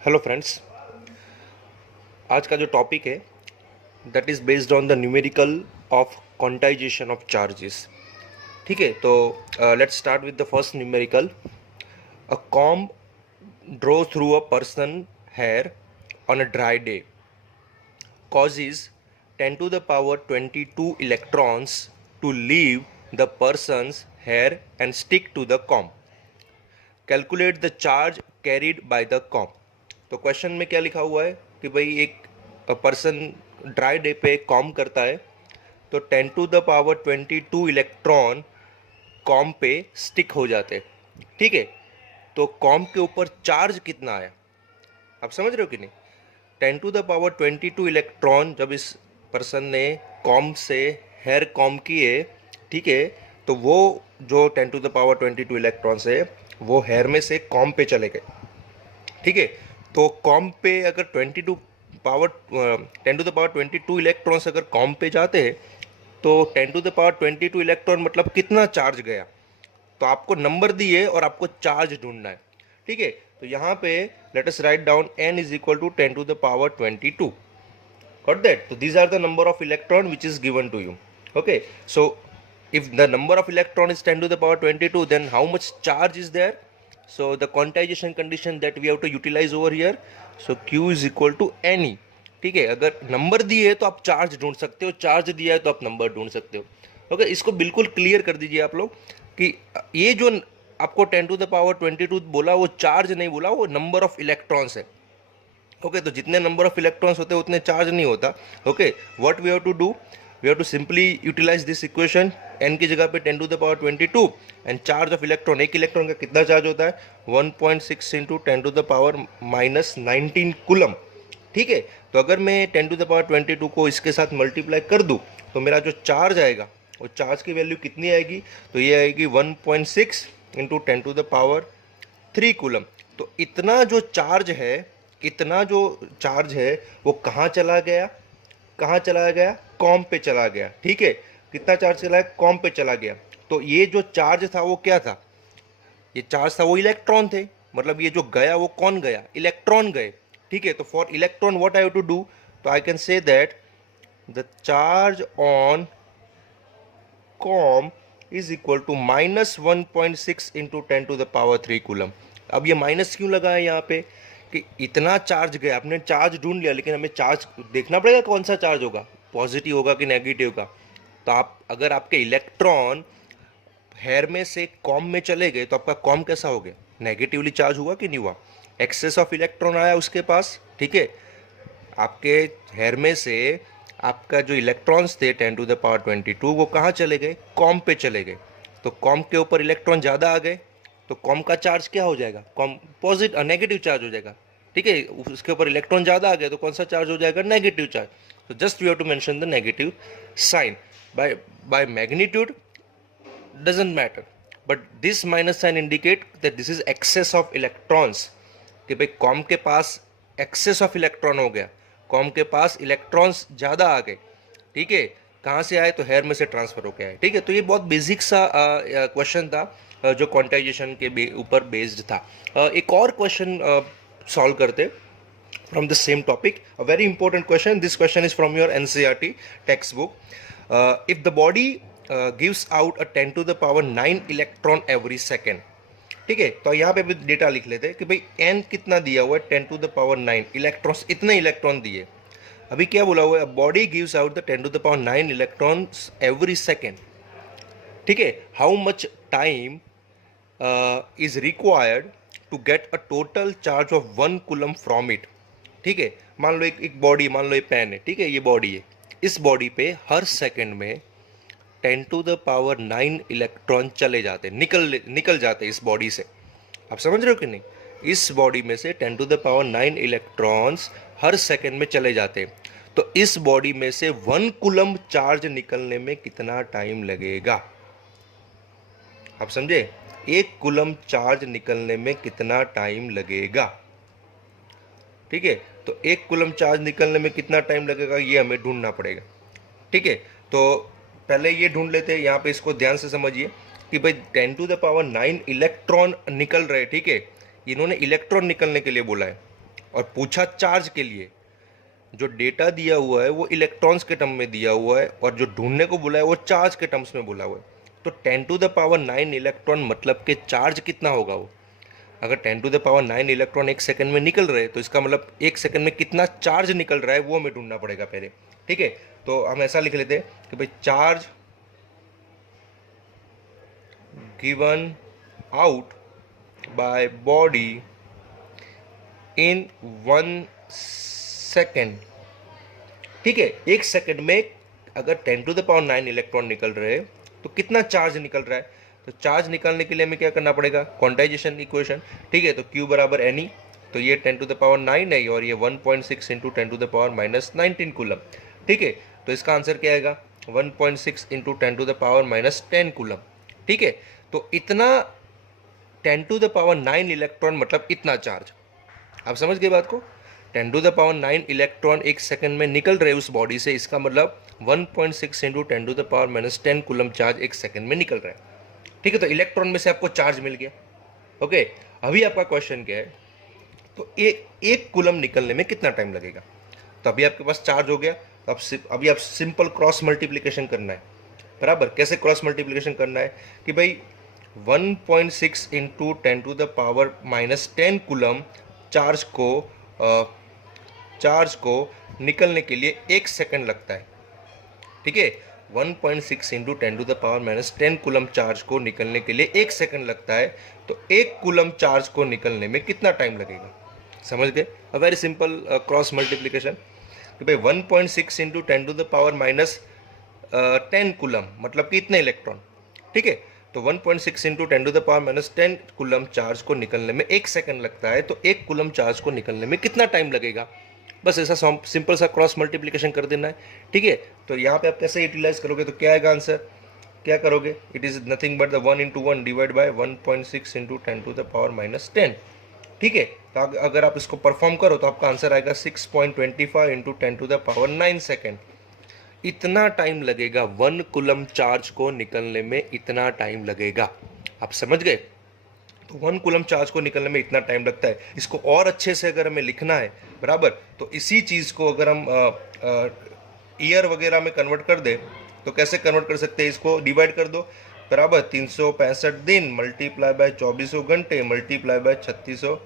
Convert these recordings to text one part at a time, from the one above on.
Hello friends, आज का जो टॉपिक है that is based on the numerical of quantization of charges. ठीक है, तो let's start with the first numerical. A comb draw through a person hair on a dry day causes 10 to the power 22 electrons to leave the person's hair and stick to the comb. Calculate the charge carried by the comb. तो question में क्या लिखा हुआ है कि भाई एक person dry day पे कॉम करता है तो 10 to the power 22 electron comb पे स्टिक हो जाते हैं। ठीक है, तो कॉम के ऊपर चार्ज कितना आया आप समझ रहे हो कि नहीं। 10 टू द पावर 22 इलेक्ट्रॉन जब इस पर्सन ने कॉम से हेयर कॉम किए, ठीक है, तो वो जो 10 टू द पावर 22 इलेक्ट्रॉन्स है वो हेयर में से कॉम पे चले गए। ठीक है, तो कॉम पे अगर 22 power 10 to the power 22 electrons अगर कॉम पे जाते हैं तो 10 टू द पावर 22 इलेक्ट्रॉन मतलब कितना चार्ज गया। तो आपको नंबर दिए और आपको चार्ज ढूंढना है। ठीक है, तो यहाँ पे let us write down n is equal to 10 to the power 22। Got that? So these are the number of electron which is given to you. Okay, so if the number of electron is 10 to the power 22, then how much charge is there? So the quantization condition that we have to utilize over here, so q is equal to ne. ठीक है, अगर number दिए है तो आप charge ढूंढ सकते हो, चार्ज दिया है तो आप नंबर ढूंढ सकते हो। ओके, इसको बिल्कुल क्लियर कर दीजिए आप लोग कि ये जो आपको 10 टू द पावर 22 बोला वो चार्ज नहीं बोला, वो नंबर ऑफ इलेक्ट्रॉन्स है। ओके, तो जितने नंबर ऑफ इलेक्ट्रॉन्स होते हैं उतने चार्ज नहीं होता। Okay, what we have to do, we have to simply utilize this equation. n की जगह पे 10 to the power 22 and charge of electron, एक इलेक्ट्रॉन का कितना चार्ज होता है 1.6 into 10 to the power minus 19 coulomb. ठीक है, तो अगर मैं 10 टू द पावर 22 को इसके साथ मल्टीप्लाई कर दूँ तो मेरा जो चार्ज आएगा वो चार्ज की वैल्यू कितनी आएगी, तो ये आएगी 1.6 into 10 to the power 3 coulomb. तो इतना जो चार्ज है, इतना जो चार्ज है वो कहाँ चला गया, कहाँ चला गया, कॉम पे चला गया। ठीक है, कितना चार्ज चला है, कॉम पे चला गया। तो ये जो चार्ज था वो क्या था, ये चार्ज था वो इलेक्ट्रॉन थे, मतलब ये जो गया वो कौन गया, इलेक्ट्रॉन गए। ठीक है, तो for electron what I have to do, तो I can say that the charge on कॉम is equal to minus 1.6 into 10 to the power 3 coulomb. अब ये माइनस क्यों लगा है यहाँ पे कि इतना चार्ज गया, आपने चार्ज ढूंढ लिया लेकिन हमें चार्ज देखना पड़ेगा कौन सा चार्ज होगा, पॉजिटिव होगा कि नेगेटिव का। तो आप अगर आपके इलेक्ट्रॉन हेयर में से कॉम में चले गए तो आपका कॉम कैसा हो गया, नेगेटिवली चार्ज हुआ कि नहीं हुआ, एक्सेस ऑफ इलेक्ट्रॉन आया उसके पास। ठीक है, आपके हेयर में से आपका जो इलेक्ट्रॉन्स थे 10 टू द पावर 22 वो कहाँ चले गए, कॉम पे चले गए। तो कॉम के ऊपर इलेक्ट्रॉन ज़्यादा आ गए तो कॉम का चार्ज क्या हो जाएगा, कॉम पॉजिटिव नेगेटिव चार्ज हो जाएगा। ठीक है, उसके ऊपर इलेक्ट्रॉन ज़्यादा आ गया तो कौन सा चार्ज हो जाएगा, नेगेटिव चार्ज। तो just we have to mention the negative sign by magnitude doesn't matter, but this minus sign indicate that this is excess of electrons, कि भाई कॉम के पास एक्सेस ऑफ इलेक्ट्रॉन हो गया, कॉम के पास electrons ज़्यादा आ गए। ठीक है, कहाँ से आए, तो हेयर में से ट्रांसफर होकर आए। ठीक है, तो ये बहुत बेसिक सा क्वेश्चन था जो क्वांटाइजेशन के ऊपर बेस्ड था। एक और क्वेश्चन सॉल्व करते from the same topic, a very important question. This question is from your NCERT textbook. If the body gives out a 10 to the power 9 electron every second. ठीक है, तो यहाँ पे भी डेटा लिख लेते हैं कि भाई n कितना दिया हुआ है, 10 टू द पावर 9 इलेक्ट्रॉन्स, इतने इलेक्ट्रॉन दिए। अभी क्या बोला हुआ है, body gives out the 10 to the power 9 electrons every second. ठीक है, how much time is required to get a total charge of 1 coulomb from it. ठीक है, मान लो एक बॉडी, मान लो ये पेन है, ठीक है, ये बॉडी है, इस बॉडी पे हर सेकंड में 10 टू द पावर 9 इलेक्ट्रॉन चले जाते, निकल जाते इस बॉडी से। आप समझ रहे हो कि नहीं, इस बॉडी में से 10 टू द पावर 9 इलेक्ट्रॉन्स हर सेकंड में चले जाते। तो इस बॉडी में से 1 कूलम चार्ज निकलने में कितना टाइम लगेगा, आप समझे, 1 कूलम चार्ज निकलने में कितना टाइम लगेगा। ठीक है, तो 1 कूलम चार्ज निकलने में कितना टाइम लगेगा ये हमें ढूंढना पड़ेगा। ठीक है, तो पहले ये ढूंढ लेते हैं, यहाँ पे इसको ध्यान से समझिए कि भाई 10 टू द पावर 9 इलेक्ट्रॉन निकल रहे। ठीक है, इन्होंने इलेक्ट्रॉन निकलने के लिए बोला है। और पूछा चार्ज के लिए, जो डेटा दिया हुआ है वो इलेक्ट्रॉन्स के टर्म में दिया हुआ है और जो ढूंढने को बोला है वो चार्ज के टर्म्स में बोला हुआ है। तो 10⁹ इलेक्ट्रॉन मतलब के चार्ज कितना होगा वो? अगर 10⁹ इलेक्ट्रॉन एक सेकंड में निकल रहे तो इसका मतलब एक सेकंड में कितना चार्ज निकल रहा है वो हमें ढूंढना पड़ेगा पहले। ठीक है, तो हम ऐसा लिख लेते हैं कि भाई charge given out by body in 1 second. ठीक है, एक सेकंड में अगर 10⁹ इलेक्ट्रॉन निकल रहे हैं तो कितना चार्ज निकल रहा है? तो चार्ज निकालने के लिए हमें क्या करना पड़ेगा? Quantization equation. ठीक है, तो Q बराबर NE, तो ये 10⁹ है और ये 1.6 इंटू 10⁻⁻19 कूलम। ठीक है, तो इसका आंसर क्या आएगा? 1.6 इंटू 10⁻10 कूलम। ठीक है, तो इतना 10⁹ इलेक्ट्रॉन मतलब इतना चार्ज। आप समझ गए बात को? 10⁹ इलेक्ट्रॉन एक सेकंड में निकल रहे उस बॉडी से, इसका मतलब 1.6 इंटू 10⁻10 कूलम चार्ज एक सेकंड में निकल रहा है। ठीक है, तो इलेक्ट्रॉन में से आपको चार्ज मिल गया। ओके, अभी आपका क्वेश्चन क्या है? तो एक कूलम निकलने में कितना टाइम लगेगा? तो अभी आपके पास चार्ज हो गया, तो अभी आप सिंपल क्रॉस मल्टीप्लिकेशन करना है। बराबर, कैसे क्रॉस मल्टीप्लिकेशन करना है कि भाई 1.6 इंटू 10⁻10 कूलम चार्ज को निकलने के लिए एक सेकंड लगता है। ठीक है, 1.6 इंटू 10⁻10 कूलम चार्ज को निकलने के लिए एक सेकंड लगता है। तो एक कूलम चार्ज को निकलने में कितना टाइम लगेगा? समझ गए? A very simple cross multiplication कि भाई 1.6 इंटू 10⁻10 कूलम मतलब कि इतने इलेक्ट्रॉन। ठीक है, तो 1.6 इंटू 10⁻10 कूलम चार्ज को निकलने में एक सेकंड लगता है, तो एक कूलम चार्ज को निकलने में कितना टाइम लगेगा? बस ऐसा सिंपल सा क्रॉस मल्टीप्लिकेशन कर देना है। ठीक है, तो यहाँ पे आप कैसे यूटिलाइज करोगे? तो क्या आएगा आंसर? क्या करोगे? It is nothing but the 1 into 1 divide by 1.6 into 10⁻10। ठीक है, तो अगर आप इसको परफॉर्म करो तो आपका आंसर आएगा 6.25 इंटू 10⁹9 सेकेंड। इतना टाइम लगेगा 1 कूलम चार्ज को निकलने में, इतना टाइम लगेगा। आप समझ गए? तो 1 कूलम चार्ज को निकलने में इतना टाइम लगता है। इसको और अच्छे से अगर हमें लिखना है, बराबर, तो इसी चीज़ को अगर हम ईयर वगैरह में कन्वर्ट कर दे तो कैसे कन्वर्ट कर सकते हैं? इसको डिवाइड कर दो, बराबर, 365 दिन मल्टीप्लाई बाय 2400 घंटे मल्टीप्लाई बाय 3600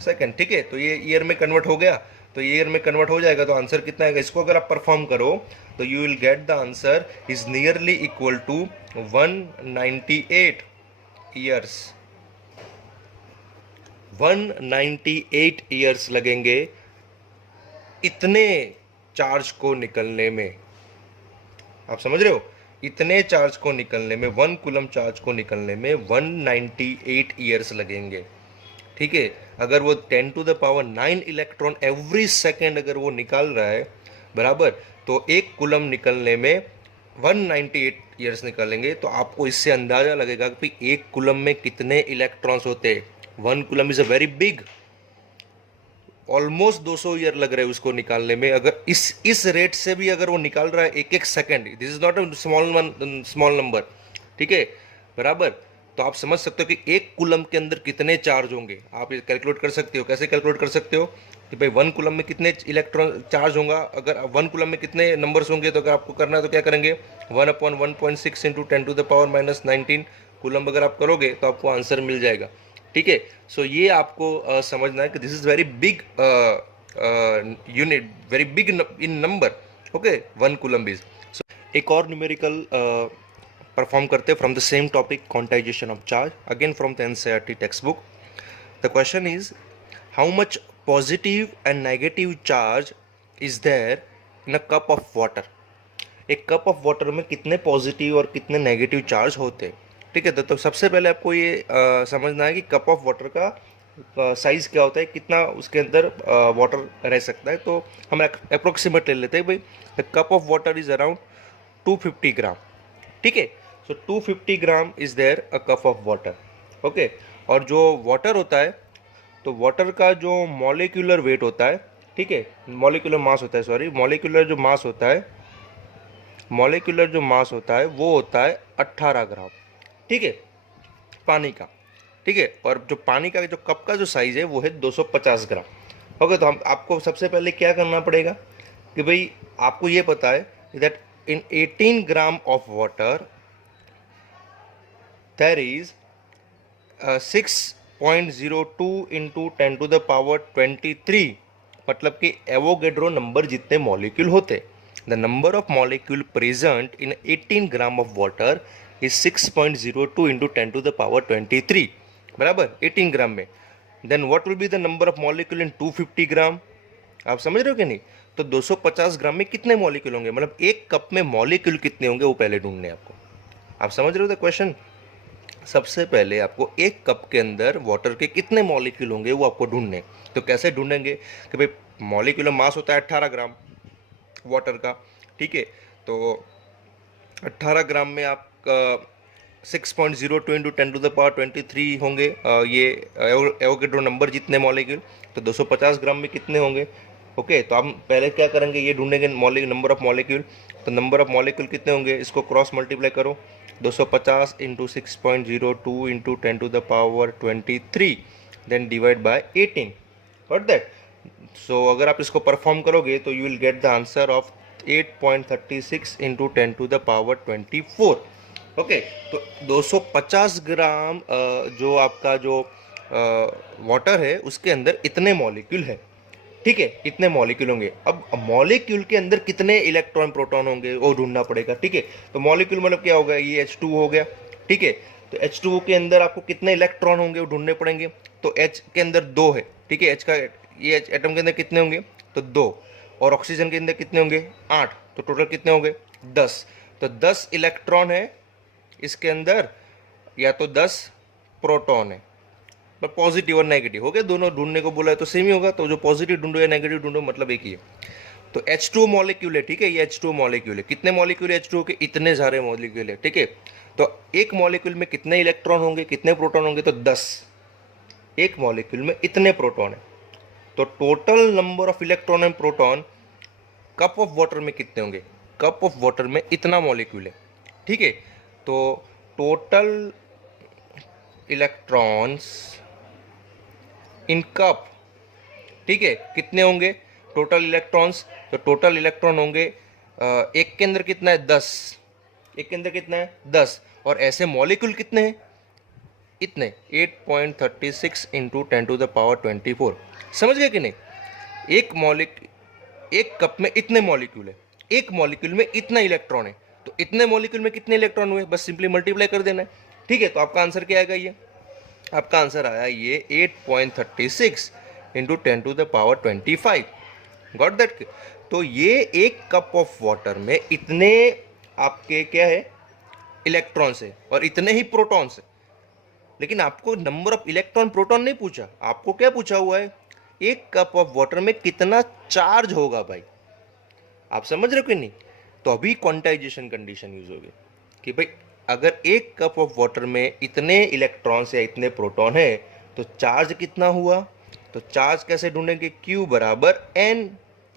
सेकेंड। ठीक है, तो ये ईयर में कन्वर्ट हो गया, तो ईयर में कन्वर्ट हो जाएगा तो आंसर कितना आएगा? इसको अगर आप परफॉर्म करो तो you will get the answer is nearly equal to 198 years. 198 years लगेंगे इतने चार्ज को निकलने में। आप समझ रहे हो? इतने चार्ज को निकलने में, 1 कूलम चार्ज को निकलने में 198 ईयर्स लगेंगे। ठीक है, अगर वो 10⁹9 इलेक्ट्रॉन एवरी सेकेंड अगर वो निकाल रहा है, बराबर, तो एक कूलम निकलने में 198 ईयर्स निकलेंगे। तो आपको इससे अंदाजा लगेगा कि एक कूलम में कितने इलेक्ट्रॉन्स होते हैं। 1 coulomb is a very big, almost 200 year लग रहे हैं उसको निकालने में। अगर इस रेट से भी अगर वो निकाल रहा है एक एक second, this is not a small number. ठीक है, बराबर, तो आप समझ सकते हो कि एक कूलम के अंदर कितने चार्ज होंगे। आप ये कैलकुलेट कर सकते हो। कैसे कैलकुलेट कर सकते हो कि भाई 1 कूलम में कितने इलेक्ट्रॉन चार्ज होगा, अगर 1 कूलम में कितने नंबर्स होंगे, तो अगर आपको करना है तो क्या करेंगे? 1/1.6 इंटू 10⁻19 कूलम अगर आप करोगे तो आपको आंसर मिल जाएगा। ठीक है, सो ये आपको समझना है कि this is very big unit, very big in number. Okay, 1 coulomb is. एक और न्यूमेरिकल परफॉर्म करते हैं from the same topic, quantization of charge, again from the NCERT text book. The question is how much positive and negative charge is there in a cup of water. एक cup of water में कितने positive और कितने negative charge होते हैं। ठीक है, तो सबसे पहले आपको ये समझना है कि कप ऑफ वाटर का साइज़ क्या होता है, कितना उसके अंदर वाटर रह सकता है। तो हम अप्रोक्सीमेट ले लेते हैं भाई, the cup of water is around 250 gram. ठीक है, so 250 gram is there a cup of water. Okay, और जो वाटर होता है, तो वाटर का जो मॉलिक्यूलर वेट होता है, ठीक है, मॉलिक्यूलर मास होता है, सॉरी, मॉलिक्यूलर जो मास होता है वो होता है 18 ग्राम। ठीक है, पानी का। ठीक है, और जो पानी का जो कप का जो साइज़ है वो है 250 ग्राम। ओके, तो हम आपको सबसे पहले क्या करना पड़ेगा कि भाई आपको ये पता है that in 18 gram of water there is 6.02 into 10⁻23, मतलब कि एवोगेड्रो नंबर जितने मॉलिक्यूल होते, the number of molecule present in 18 gram of water is 6.02 into 10⁻23, बराबर 18 ग्राम में। Then what will be the number of molecule in 250 gram? आप समझ रहे हो कि नहीं? तो 250 ग्राम में कितने मॉलिक्यूल होंगे, मतलब एक कप में मॉलिक्यूल कितने होंगे वो पहले ढूंढने आपको। आप समझ रहे हो द क्वेश्चन? सबसे पहले आपको एक कप के अंदर वाटर के कितने मॉलिक्यूल होंगे वो आपको ढूंढने। तो कैसे ढूंढेंगे कि भाई मॉलिक्यूलर मास होता है 18 ग्राम वाटर का, ठीक है, तो 18 ग्राम में आप 6.02 इंटू 10⁻23 होंगे ये एवोगेड्रो नंबर जितने मॉलिक्यूल, तो 250 ग्राम में कितने होंगे। ओके, तो हम पहले क्या करेंगे, ये ढूंढेंगे नंबर ऑफ मॉलिक्यूल। तो नंबर ऑफ मॉलिक्यूल कितने होंगे, इसको क्रॉस मल्टीप्लाई करो, 250 into 6.02 into 10⁻23 then divide by 18, got that. So अगर आप इसको परफॉर्म करोगे तो you will get the answer of 8.36 into 10⁻24। Okay, तो 250 ग्राम जो आपका जो वाटर है उसके अंदर इतने मॉलिक्यूल है, ठीक है, इतने मॉलिक्यूल होंगे। अब मॉलिक्यूल के अंदर कितने इलेक्ट्रॉन प्रोटॉन होंगे वो ढूंढना पड़ेगा, ठीक है। तो मॉलिक्यूल मतलब क्या होगा, ये H2 हो गया, ठीक है। तो H2 के अंदर आपको कितने इलेक्ट्रॉन होंगे वो ढूंढने पड़ेंगे। तो H के अंदर 2 है, ठीक है, H का ये एटम के अंदर कितने होंगे, तो 2, और ऑक्सीजन के अंदर कितने होंगे 8, तो टोटल कितने होंगे 10। तो 10 इलेक्ट्रॉन है इसके अंदर, या तो 10 प्रोटॉन है, पर पॉजिटिव और नेगेटिव हो गया, दोनों ढूंढने को बोला है तो सेम ही होगा। तो जो पॉजिटिव ढूंढो या नेगेटिव ढूंढो मतलब एक ही है। तो H2 मॉलिक्यूल है, ठीक है, ये H2 मॉलिक्यूल है। कितने मॉलिक्यूल है H2 के, इतने सारे मॉलिक्यूल है, ठीक है। तो एक मॉलिक्यूल में कितने इलेक्ट्रॉन होंगे, कितने प्रोटॉन होंगे, तो 10। एक मॉलिक्यूल में इतने प्रोटॉन है, तो total number of electron and proton cup of water में कितने होंगे, कप ऑफ वाटर में इतना मॉलिक्यूल है, ठीक है। तो टोटल इलेक्ट्रॉन्स इन कप, ठीक है, कितने होंगे टोटल इलेक्ट्रॉन्स, तो टोटल इलेक्ट्रॉन होंगे एक के अंदर कितना है 10, एक के अंदर कितना है 10, और ऐसे मॉलिक्यूल कितने हैं, इतने 8.36 इंटू 10⁻24। समझ गए कि नहीं? एक कप में इतने मॉलिक्यूल है, एक मॉलिक्यूल में इतना इलेक्ट्रॉन है, तो इतने मॉलिक्यूल में कितने इलेक्ट्रॉन हुए, बस सिंपली मल्टीप्लाई कर देना है, ठीक है। तो आपका आंसर क्या आएगा, ये आपका आंसर आया ये 8.36 इंटू 10⁻25, गॉट दैट। तो ये एक कप ऑफ वाटर में इतने आपके क्या है इलेक्ट्रॉन्स है और इतने ही प्रोटॉन्स है। लेकिन आपको नंबर ऑफ इलेक्ट्रॉन प्रोटॉन नहीं पूछा, आपको क्या पूछा हुआ है, एक कप ऑफ वाटर में कितना चार्ज होगा भाई। आप समझ रहे हो कि नहीं? तो अभी क्वांटाइजेशन कंडीशन यूज होगी कि भाई अगर एक कप ऑफ वाटर में इतने इलेक्ट्रॉन्स या इतने प्रोटॉन है तो चार्ज कितना हुआ। तो चार्ज कैसे ढूंढेंगे, Q बराबर एन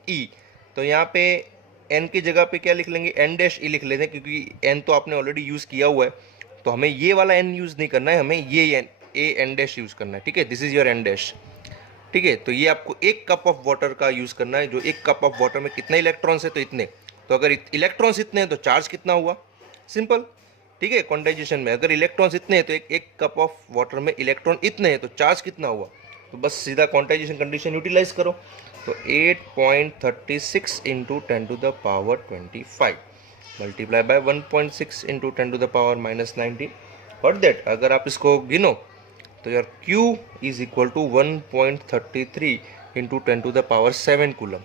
ई। तो यहाँ पे n की जगह पे क्या लिख लेंगे, n-e लिख लेते हैं, क्योंकि n तो आपने ऑलरेडी यूज किया हुआ है, तो हमें ये वाला n यूज नहीं करना है, हमें ये n' यूज करना है, ठीक है। दिस इज योर n', ठीक है। तो ये आपको एक कप ऑफ वाटर का यूज करना है, जो एक कप ऑफ वाटर में कितने इलेक्ट्रॉन्स है, तो इतने। तो अगर इलेक्ट्रॉन्स इतने हैं तो चार्ज कितना हुआ, सिंपल, ठीक है। क्वांटाइजेशन में अगर इलेक्ट्रॉन्स इतने हैं तो एक कप ऑफ वाटर में इलेक्ट्रॉन इतने हैं तो चार्ज कितना हुआ, तो बस सीधा क्वांटाइजेशन कंडीशन यूटिलाइज करो। तो 8.36 इंटू 10⁻25 मल्टीप्लाई बाय 1.6 इंटू 10⁻−19, और दैट अगर आप इसको गिनो तो यार Q is equal to 1.33 into 10⁻7 coulomb,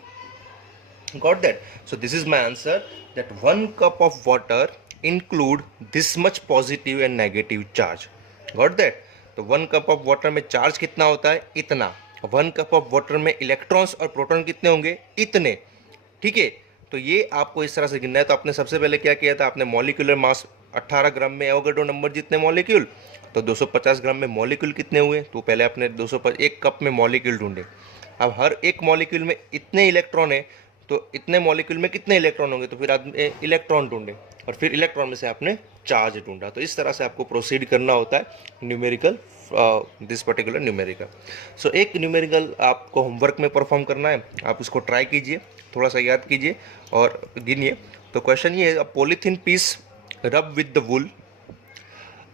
got that. So this is my answer, that 1 cup of water include this much positive and negative charge, got that. तो 1 cup of water में charge कितना होता है, इतना। 1 cup of water में electrons और proton कितने होंगे, इतने, ठीक है। तो ये आपको इस तरह से गिनना है। तो आपने सबसे पहले क्या किया था, आपने मॉलिक्यूलर मास 18 ग्राम में एवोगैड्रो नंबर जितने मॉलिक्यूल, तो 250 ग्राम में मॉलिक्यूल कितने हुए, तो पहले आपने 250 एक कप में मॉलिक्यूल ढूंढे। अब हर एक मॉलिक्यूल में इतने इलेक्ट्रॉन है, तो इतने मॉलिक्यूल में कितने इलेक्ट्रॉन होंगे, तो फिर आपने इलेक्ट्रॉन ढूंढे और फिर इलेक्ट्रॉन में से आपने चार्ज ढूंढा। तो इस तरह से आपको प्रोसीड करना होता है न्यूमेरिकल, दिस पर्टिकुलर न्यूमेरिकल। सो एक न्यूमेरिकल आपको होमवर्क में परफॉर्म करना है, आप उसको ट्राई कीजिए, थोड़ा सा याद कीजिए और गिनिए। तो क्वेश्चन ये है, polythene piece rub with the wool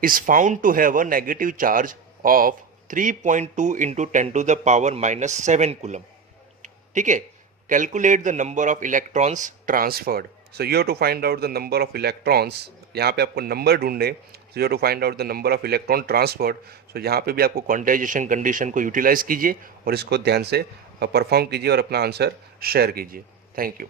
is found to have a negative charge of 3.2 into 10 to the power minus 7 coulomb. ठीक है, calculate the number of electrons transferred. So you have to find out the number of electrons. यहाँ पे आपको number ढूंढने, so you have to find out the number of electron transferred. So यहाँ पे भी आपको क्वांटाइजेशन कंडीशन को utilise कीजिए और इसको ध्यान से परफॉर्म कीजिए और अपना आंसर शेयर कीजिए। Thank you.